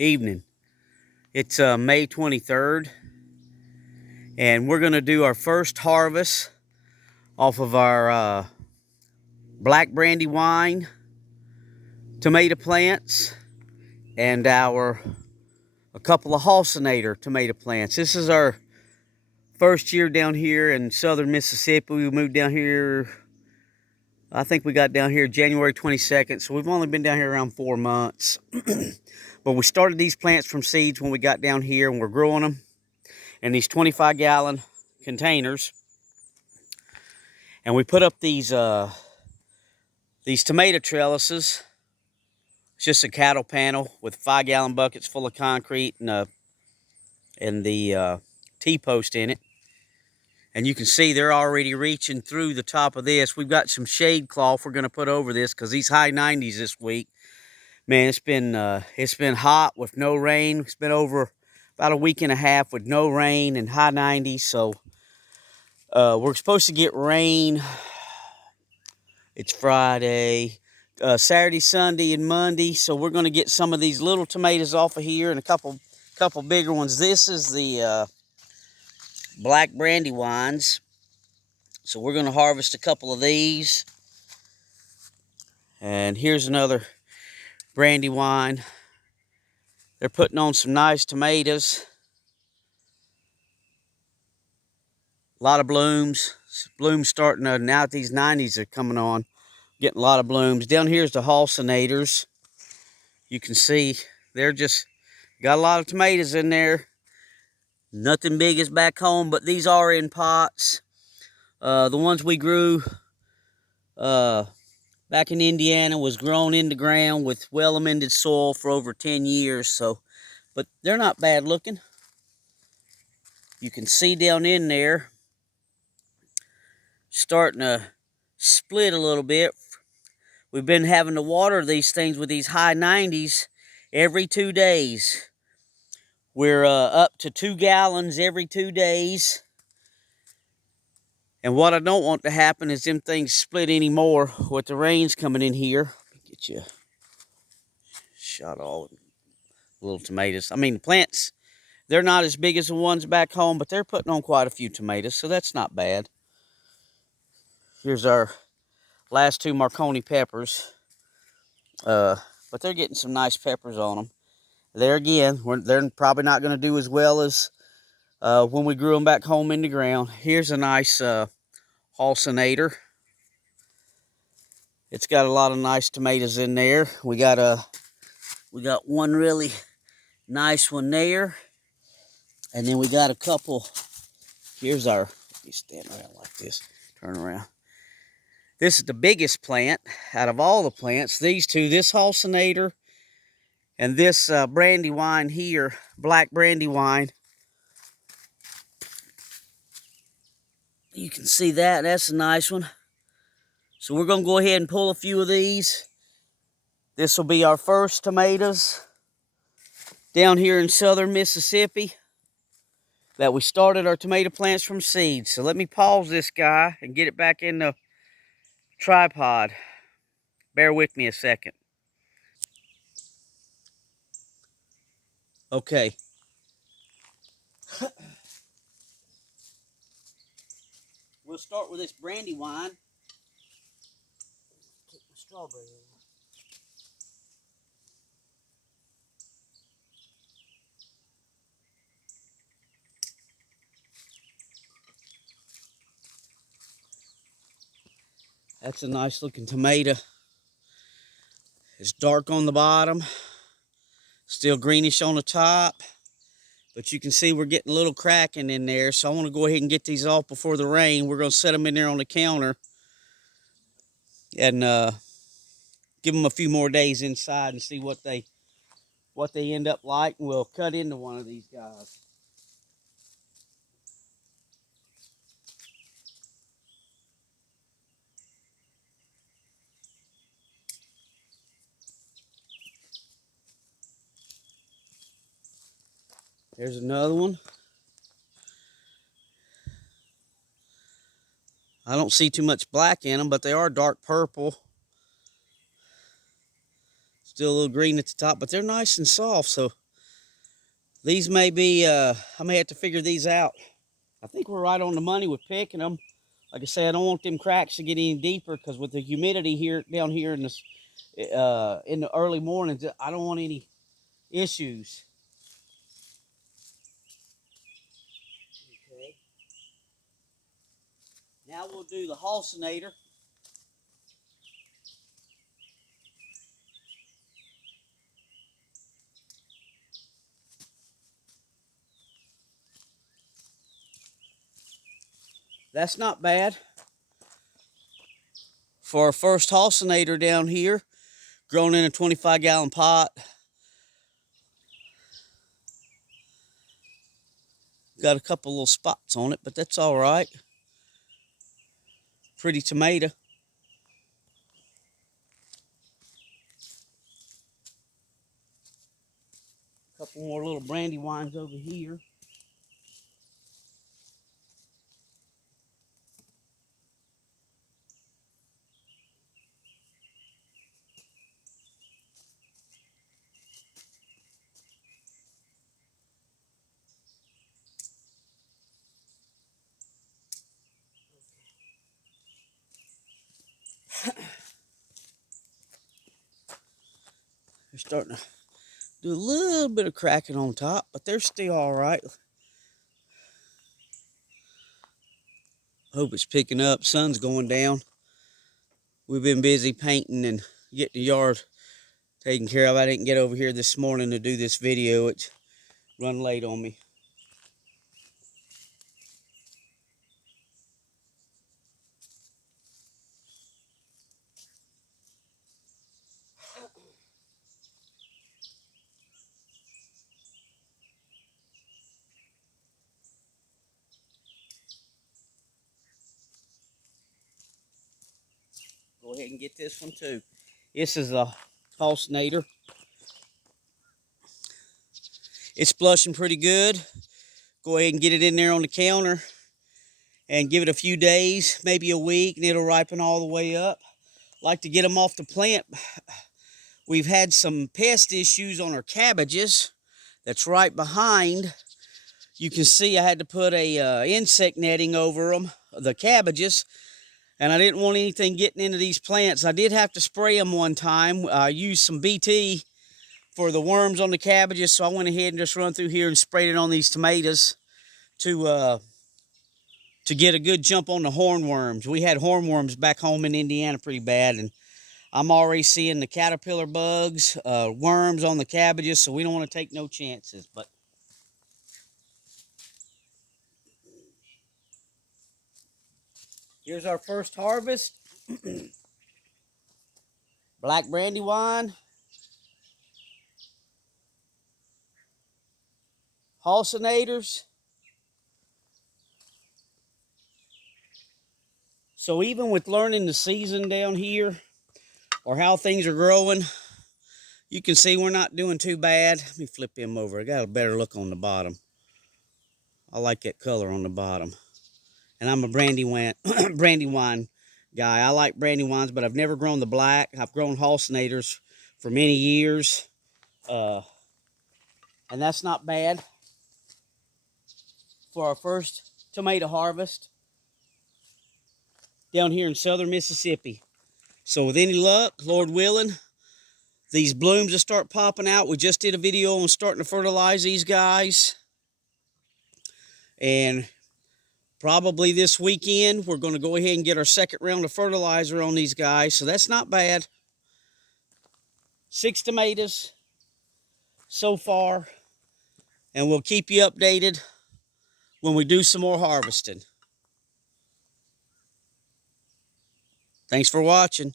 evening. It's May 23rd, and we're going to do our first harvest off of our black Brandywine tomato plants and a couple of Hossinator tomato plants. This is our first year down here in southern Mississippi. We moved down here, I think we got down here January 22nd, so we've only been down here around 4 months. But we started these plants from seeds when we got down here, and we're growing them in these 25-gallon containers. And we put up these tomato trellises. It's just a cattle panel with 5-gallon buckets full of concrete and the T-post in it. And you can see they're already reaching through the top of this. We've got some shade cloth we're going to put over this because these high 90s this week. Man, it's been hot with no rain. It's been over about a week and a half with no rain and high 90s. So we're supposed to get rain. It's Friday, Saturday, Sunday, and Monday. So we're going to get some of these little tomatoes off of here and a couple bigger ones. This is the black Brandywines. So we're going to harvest a couple of these. And here's another Brandywine. They're putting on some nice tomatoes. A lot of blooms. Blooms starting to, now that these 90s are coming on, getting a lot of blooms. Down here's the Hossinators. You can see they're just got a lot of tomatoes in there. Nothing big is back home, but these are in pots. The ones we grew back in Indiana was grown in the ground with well-amended soil for over 10 years. So, but they're not bad looking. You can see down in there, starting to split a little bit. We've been having to water these things with these high 90s every 2 days. We're up to 2 gallons every 2 days. And what I don't want to happen is them things split anymore with the rains coming in here. Get you a shot all little tomatoes. I mean, the plants, they're not as big as the ones back home, but they're putting on quite a few tomatoes, so that's not bad. Here's our last 2 Marconi peppers. But they're getting some nice peppers on them. There again, they're probably not going to do as well as when we grew them back home in the ground. Here's a nice Hossinator. It's got a lot of nice tomatoes in there. We got one really nice one there, and then we got a couple. Here's our. Let me stand around like this. Turn around. This is the biggest plant out of all the plants. These two, this Hossinator and this Brandywine here, black Brandywine. You can see that. That's a nice one. So we're going to go ahead and pull a few of these. This will be our first tomatoes down here in southern Mississippi that we started our tomato plants from seeds. So let me pause this guy and get it back in the tripod. Bear with me a second. Okay. We'll start with this Brandywine. Take my strawberry. That's a nice looking tomato. It's dark on the bottom, still greenish on the top, but you can see we're getting a little cracking in there. So I want to go ahead and get these off before the rain. We're going to set them in there on the counter and give them a few more days inside and see what they end up like, and we'll cut into one of these guys. There's another one. I don't see too much black in them, but they are dark purple. Still a little green at the top, but they're nice and soft, so These may be, I may have to figure these out. I think we're right on the money with picking them. Like I said, I don't want them cracks to get any deeper because with the humidity here down here in the early mornings, I don't want any issues. Okay. Now we'll do the Hossinator. That's not bad for our first Hossinator down here, grown in a 25-gallon pot. Got a couple little spots on it, but that's all right. Pretty tomato. A couple more little Brandywines over here. They're starting to do a little bit of cracking on top, but they're still all right. Hope it's picking up. Sun's going down. We've been busy painting and getting the yard taken care of. I didn't get over here this morning to do this video. It's run late on me. Go ahead and get this one too. This is a Hossinator. It's blushing pretty good. Go ahead and get it in there on the counter and give it a few days, maybe a week, and it'll ripen all the way up. Like to get them off the plant. We've had some pest issues on our cabbages. That's right behind. You can see I had to put a insect netting over them, the cabbages, and I didn't want anything getting into these plants. I did have to spray them one time. I used some BT for the worms on the cabbages, so I went ahead and just run through here and sprayed it on these tomatoes to get a good jump on the hornworms. We had hornworms back home in Indiana pretty bad, and I'm already seeing the caterpillar bugs, worms on the cabbages, so we don't want to take no chances. But here's our first harvest. Black Brandywine, Hossinators. So even with learning the season down here, or how things are growing, you can see we're not doing too bad. Let me flip him over. I got a better look on the bottom. I like that color on the bottom. And I'm a Brandywine guy. I like Brandywines, but I've never grown the black. I've grown Hossinators for many years. And that's not bad for our first tomato harvest down here in southern Mississippi. So with any luck, Lord willing, these blooms will start popping out. We just did a video on starting to fertilize these guys. And probably this weekend, we're going to go ahead and get our second round of fertilizer on these guys. So that's not bad. 6 tomatoes so far. And we'll keep you updated when we do some more harvesting. Thanks for watching.